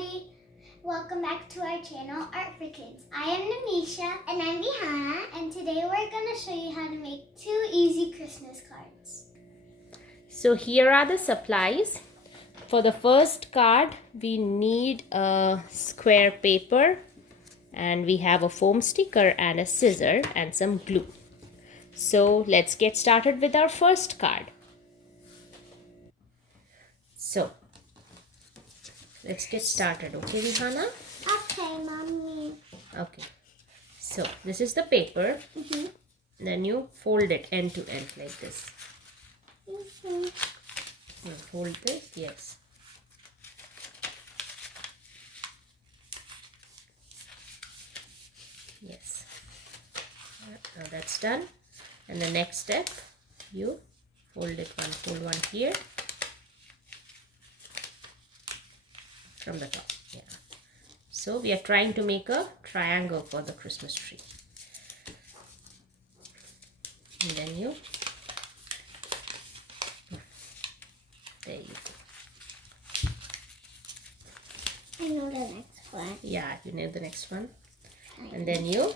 everybody! Welcome back to our channel, Art for Kids. I am Namisha. And I'm Vihana. And today we're going to show you how to make 2 easy Christmas cards. So here are the supplies. For the first card, we need a square paper and we have a foam sticker and a scissor and some glue. So let's get started with our first card. So let's get started, okay, Vihana? Okay, Mommy. Okay. So this is the paper. Then you fold it end to end like this. You fold this, yes. Yes. Now that's done. And the next step, you fold one here from the top. Yeah. So we are trying to make a triangle for the Christmas tree. And then you, there you go. I know the next one. Yeah, you know the next one. And then you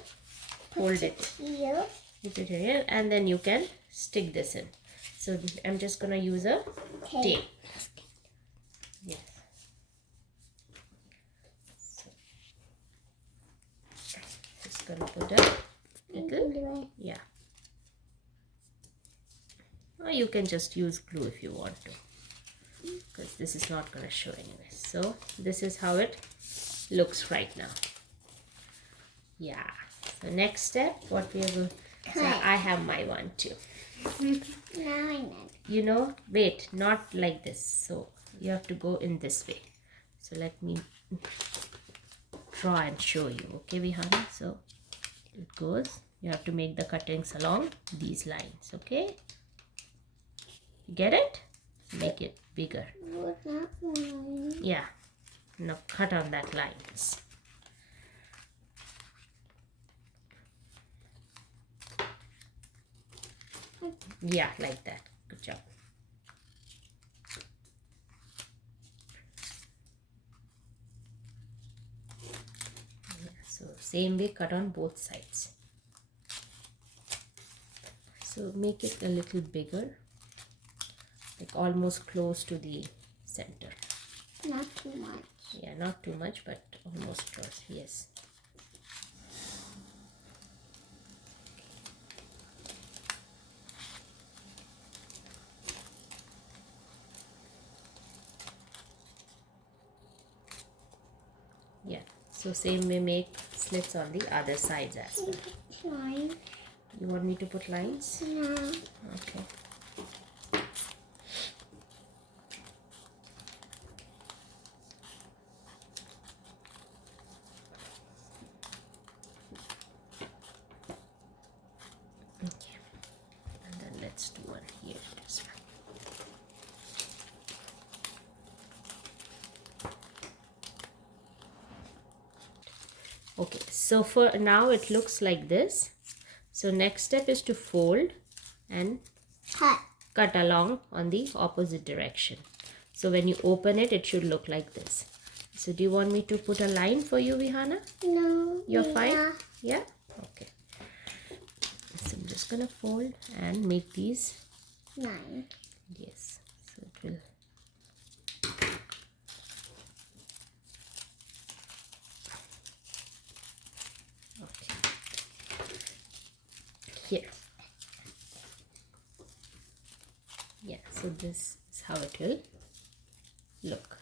hold it. Here. You put it here and then you can stick this in. So I'm just gonna use a tape. Yes. So, just gonna put a little, yeah. Or you can just use glue if you want to, because this is not gonna show anyway. So this is how it looks right now. Yeah. So next step, what we are going. So I have my one too. Now I know. You know, wait, not like this. So you have to go in this way. So let me draw and show you. Okay, Vihana? So it goes. You have to make the cuttings along these lines. Okay? You get it? Make it bigger. Not one. Yeah. Now cut on that lines. Yeah, like that. Good job. Yeah, so same way, cut on both sides. So make it a little bigger, like almost close to the center. Not too much. Yeah, not too much, but almost close. Yes. Yeah, so same way make slits on the other sides as well. Line. You want me to put lines? No. Okay. Okay. And then let's do one here as well. Okay, so for now it looks like this. So next step is to fold and cut along on the opposite direction. So when you open it, it should look like this. So do you want me to put a line for you, Vihana? No. You're fine? Yeah? Okay. So I'm just gonna fold and make these. 9. Yes. So it will. Okay. Here. Yeah, so this is how it will look.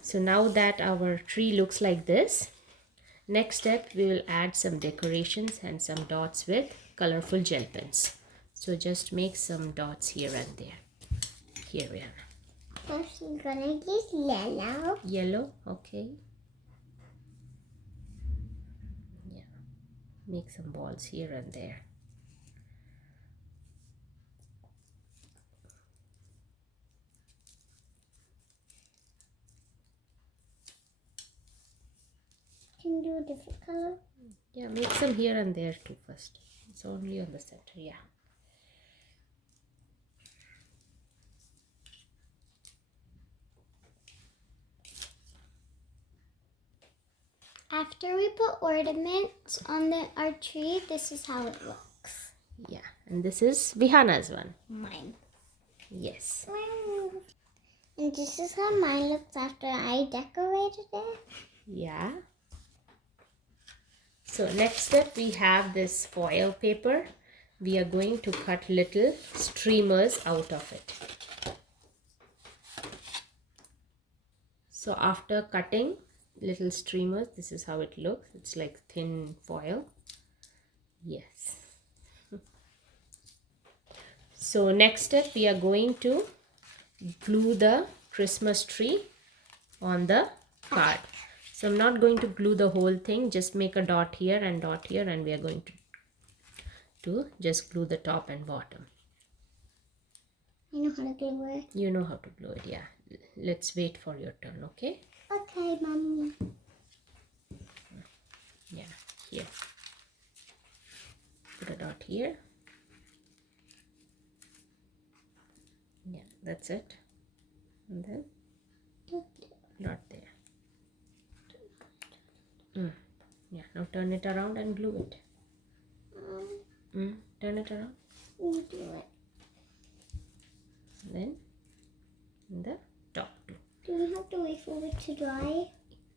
So now that our tree looks like this, next step we will add some decorations and some dots with colorful gel pens. So just make some dots here and there. Here we are. First we're gonna use yellow. Yellow, okay. Yeah, make some balls here and there. Can you do a different color? Yeah, make some here and there too first. It's only on the center, yeah. after we put ornaments on our tree, this is how it looks. Yeah, and this is Vihana's one. Mine. Yes. And this is how mine looks after I decorated it. Yeah. So next step, we have this foil paper. We are going to cut little streamers out of it. So after cutting little streamers, this is how it looks. It's like thin foil. Yes. So next step, we are going to glue the Christmas tree on the card. So I'm not going to glue the whole thing, just make a dot here, and we are going to just glue the top and bottom. I know how to glue it. You know how to glue it, yeah. Let's wait for your turn, okay? Okay, Mommy. Yeah, here. Put a dot here. Yeah, that's it. And then dot there. Yeah, now turn it around and glue it. Turn it around. You do it. And then in the top too. Do we have to wait for it to dry?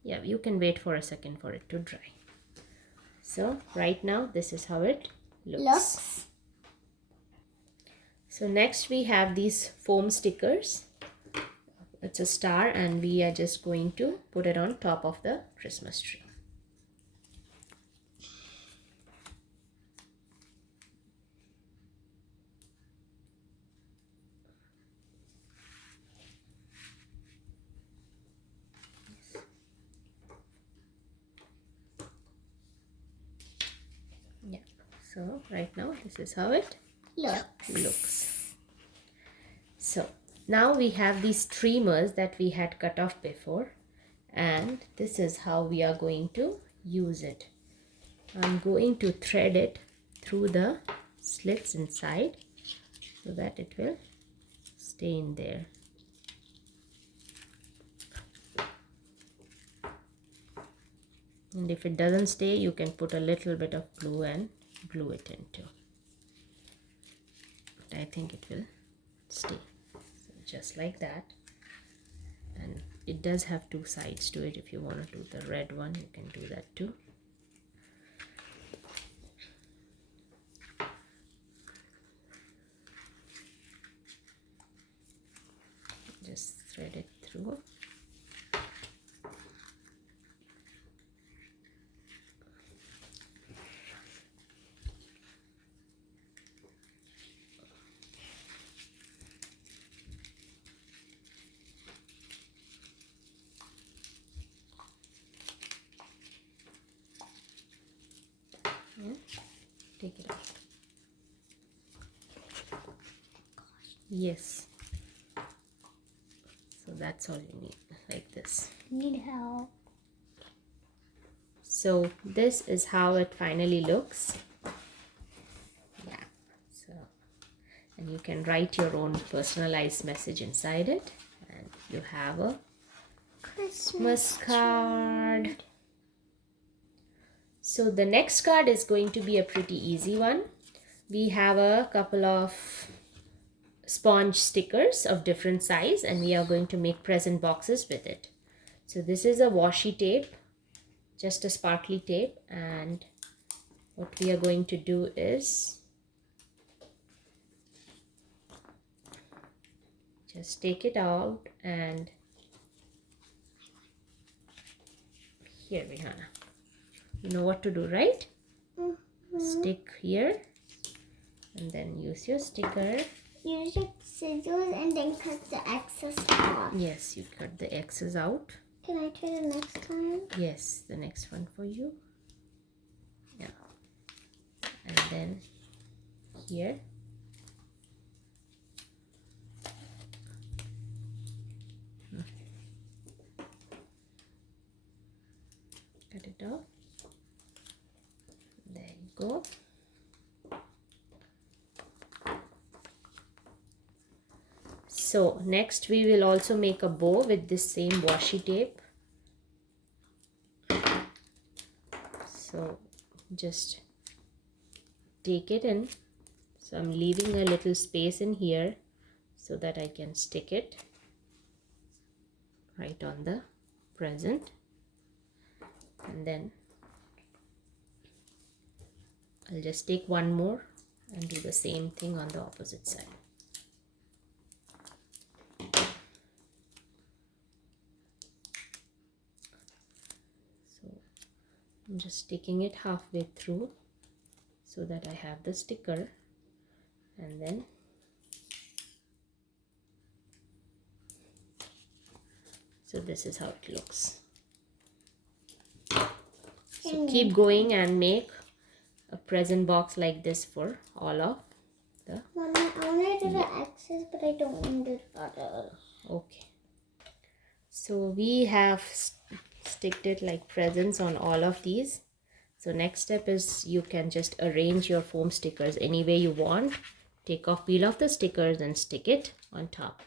Yeah, you can wait for a second for it to dry. So right now this is how it looks. So next we have these foam stickers. It's a star and we are just going to put it on top of the Christmas tree. Yeah, so right now this is how it looks. So now we have these streamers that we had cut off before, and this is how we are going to use it. I'm going to thread it through the slits inside so that it will stay in there. And if it doesn't stay, you can put a little bit of glue and glue it into. But I think it will stay. So just like that. And it does have two sides to it. If you want to do the red one, you can do that too. Just thread it through. Yeah. Take it out. Yes. So that's all you need, like this. Need help. So this is how it finally looks. Yeah. So, and you can write your own personalized message inside it, and you have a Christmas card. So the next card is going to be a pretty easy one. We have a couple of sponge stickers of different size, and we are going to make present boxes with it. So this is a washi tape, just a sparkly tape, and what we are going to do is just take it out, and here, Rihanna, you know what to do, right? Stick here and then use your sticker. Use your scissors and then cut the excess off. Yes, you cut the excess out. Can I try the next time? Yes, the next one for you. Yeah. And then here. Cut it off. There you go. So next we will also make a bow with this same washi tape. just take it in. So I'm leaving a little space in here so that I can stick it right on the present, and then I'll just take one more and do the same thing on the opposite side. So I'm just sticking it halfway through so that I have the sticker, and then so this is how it looks. So keep going and make a present box like this for all of the... Mama, I want to do the X's, but I don't want to do the others. Okay. So we have sticked it like presents on all of these. So next step is you can just arrange your foam stickers any way you want. Take off, peel off the stickers and stick it on top.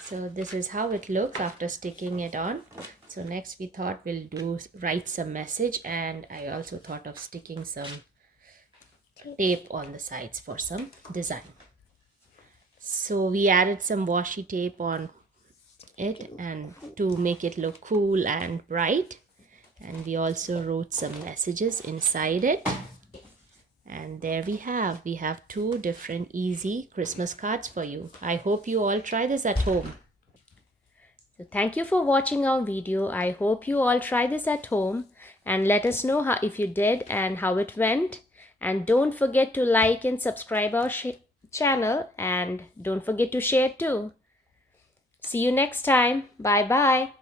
So this is how it looks after sticking it on. So next we thought we'll write some message, and I also thought of sticking some tape on the sides for some design. So we added some washi tape on it and to make it look cool and bright, and we also wrote some messages inside it. And there we have 2 different easy Christmas cards for you. I hope you all try this at home. So thank you for watching our video. I hope you all try this at home and let us know how, if you did and how it went. And don't forget to like and subscribe our channel, and don't forget to share too. See you next time. Bye bye.